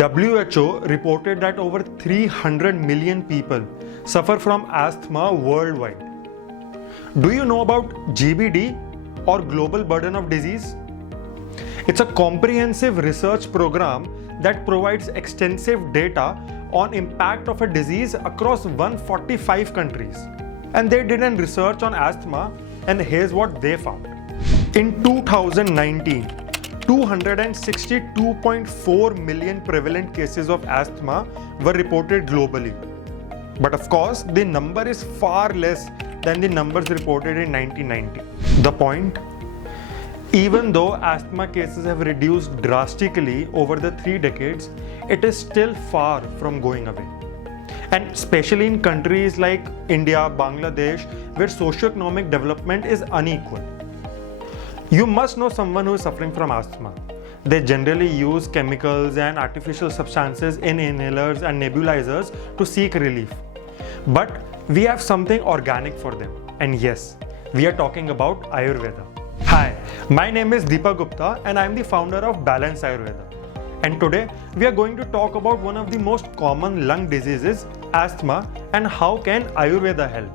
WHO reported that over 300 million people suffer from asthma worldwide. Do you know about GBD or Global Burden of Disease? It's a comprehensive research program that provides extensive data on impact of a disease across 145 countries. And they did a research on asthma, and here's what they found. In 2019, 262.4 million prevalent cases of asthma were reported globally. But of course, the number is far less than the numbers reported in 1990. The point? Even though asthma cases have reduced drastically over the 3 decades, it is still far from going away. And especially in countries like India, Bangladesh, where socioeconomic development is unequal. You must know someone who is suffering from asthma. They generally use chemicals and artificial substances in inhalers and nebulizers to seek relief. But we have something organic for them. And yes, we are talking about Ayurveda. Hi, my name is Deepak Gupta and I am the founder of Balance Ayurveda. And today we are going to talk about one of the most common lung diseases, asthma, and how can Ayurveda help.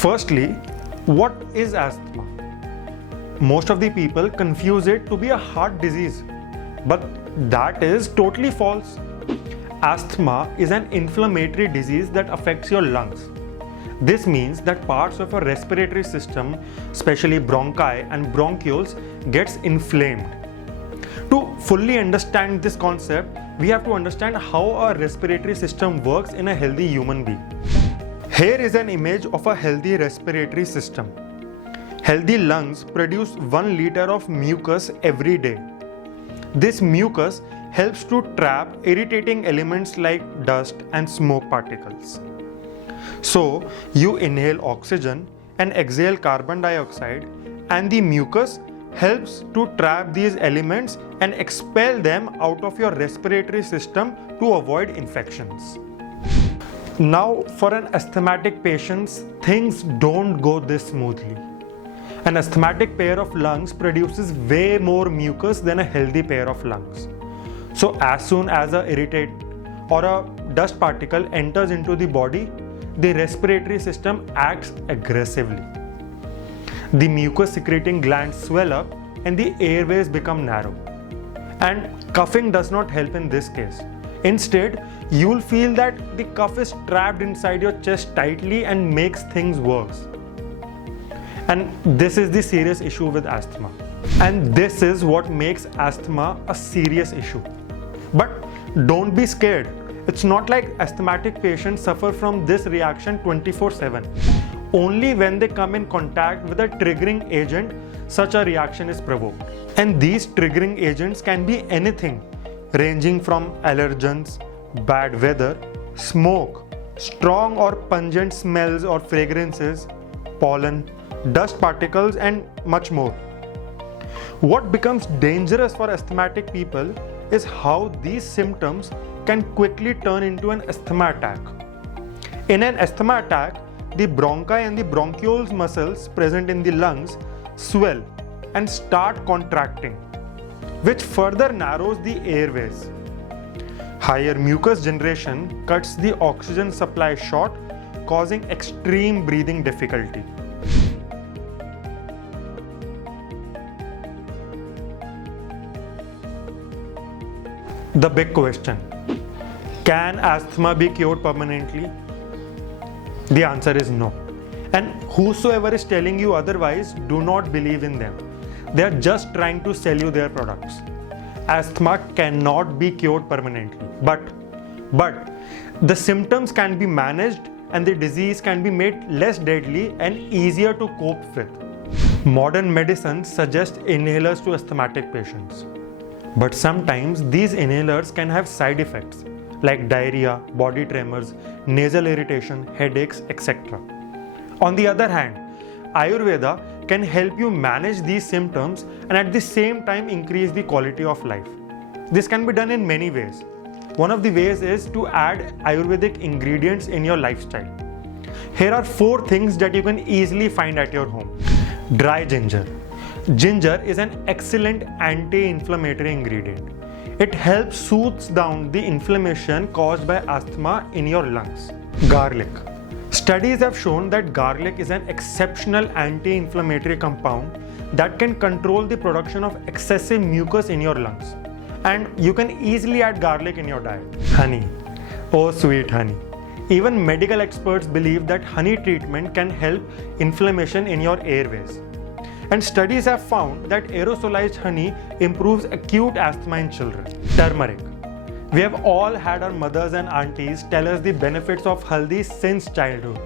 Firstly, what is asthma? Most of the people confuse it to be a heart disease, but that is totally false. Asthma is an inflammatory disease that affects your lungs. This means that parts of your respiratory system, especially bronchi and bronchioles, gets inflamed. To fully understand this concept, we have to understand how our respiratory system works in a healthy human being. Here is an image of a healthy respiratory system. Healthy lungs produce 1 liter of mucus every day. This mucus helps to trap irritating elements like dust and smoke particles. So, you inhale oxygen and exhale carbon dioxide, and the mucus helps to trap these elements and expel them out of your respiratory system to avoid infections. Now, for an asthmatic patient, things don't go this smoothly. An asthmatic pair of lungs produces way more mucus than a healthy pair of lungs. So as soon as an irritant or a dust particle enters into the body, the respiratory system acts aggressively. The mucus secreting glands swell up and the airways become narrow. And coughing does not help in this case. Instead, you'll feel that the cough is trapped inside your chest tightly and makes things worse. And this is the serious issue with asthma. And this is what makes asthma a serious issue. But don't be scared. It's not like asthmatic patients suffer from this reaction 24/7. Only when they come in contact with a triggering agent, such a reaction is provoked. And these triggering agents can be anything, ranging from allergens, bad weather, smoke, strong or pungent smells or fragrances, pollen, dust particles, and much more. What becomes dangerous for asthmatic people is how these symptoms can quickly turn into an asthma attack. In an asthma attack, the bronchi and the bronchioles muscles present in the lungs swell and start contracting, which further narrows the airways. Higher mucus generation cuts the oxygen supply short, causing extreme breathing difficulty. The big question: can asthma be cured permanently? The answer is no. And whosoever is telling you otherwise, do not believe in them. They are just trying to sell you their products. Asthma cannot be cured permanently, but the symptoms can be managed and the disease can be made less deadly and easier to cope with. Modern medicine suggests inhalers to asthmatic patients. But sometimes these inhalers can have side effects like diarrhea, body tremors, nasal irritation, headaches, etc. On the other hand, Ayurveda can help you manage these symptoms and at the same time increase the quality of life. This can be done in many ways. One of the ways is to add Ayurvedic ingredients in your lifestyle. Here are 4 things that you can easily find at your home. Dry ginger. Ginger is an excellent anti-inflammatory ingredient. It helps soothes down the inflammation caused by asthma in your lungs. Garlic. Studies have shown that garlic is an exceptional anti-inflammatory compound that can control the production of excessive mucus in your lungs. And you can easily add garlic in your diet. Honey. Oh, sweet honey. Even medical experts believe that honey treatment can help inflammation in your airways. And studies have found that aerosolized honey improves acute asthma in children. Turmeric. We have all had our mothers and aunties tell us the benefits of haldi since childhood.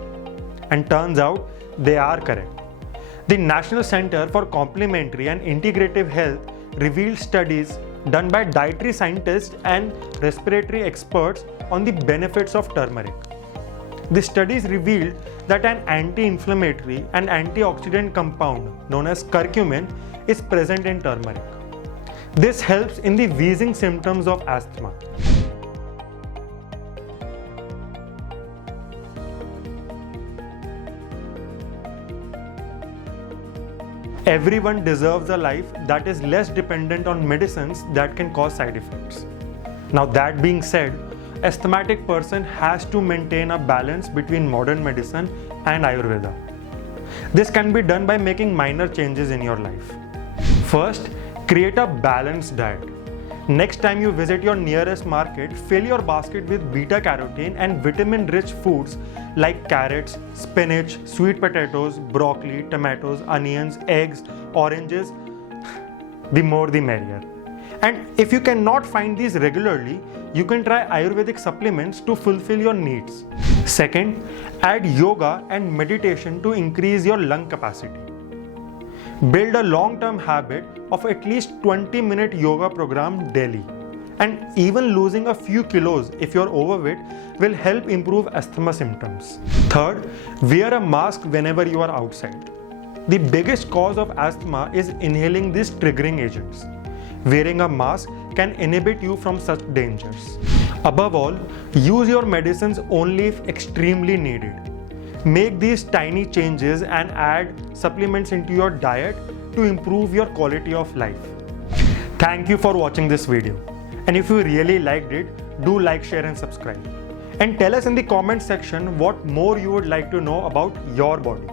And turns out they are correct. The National Center for Complementary and Integrative Health revealed studies done by dietary scientists and respiratory experts on the benefits of turmeric. The studies revealed that an anti-inflammatory and antioxidant compound known as curcumin is present in turmeric. This helps in the wheezing symptoms of asthma. Everyone deserves a life that is less dependent on medicines that can cause side effects. Now, that being said, asthmatic person has to maintain a balance between modern medicine and Ayurveda. This can be done by making minor changes in your life. First, create a balanced diet. Next time you visit your nearest market, fill your basket with beta-carotene and vitamin-rich foods like carrots, spinach, sweet potatoes, broccoli, tomatoes, onions, eggs, oranges. The more the merrier. And if you cannot find these regularly, you can try Ayurvedic supplements to fulfill your needs. Second, add yoga and meditation to increase your lung capacity. Build a long-term habit of at least 20-minute yoga program daily. And even losing a few kilos if you're overweight will help improve asthma symptoms. Third, wear a mask whenever you are outside. The biggest cause of asthma is inhaling these triggering agents. Wearing a mask can inhibit you from such dangers. Above all, use your medicines only if extremely needed. Make these tiny changes and add supplements into your diet to improve your quality of life. Thank you for watching this video. And if you really liked it, do like, share and subscribe. And tell us in the comment section what more you would like to know about your body.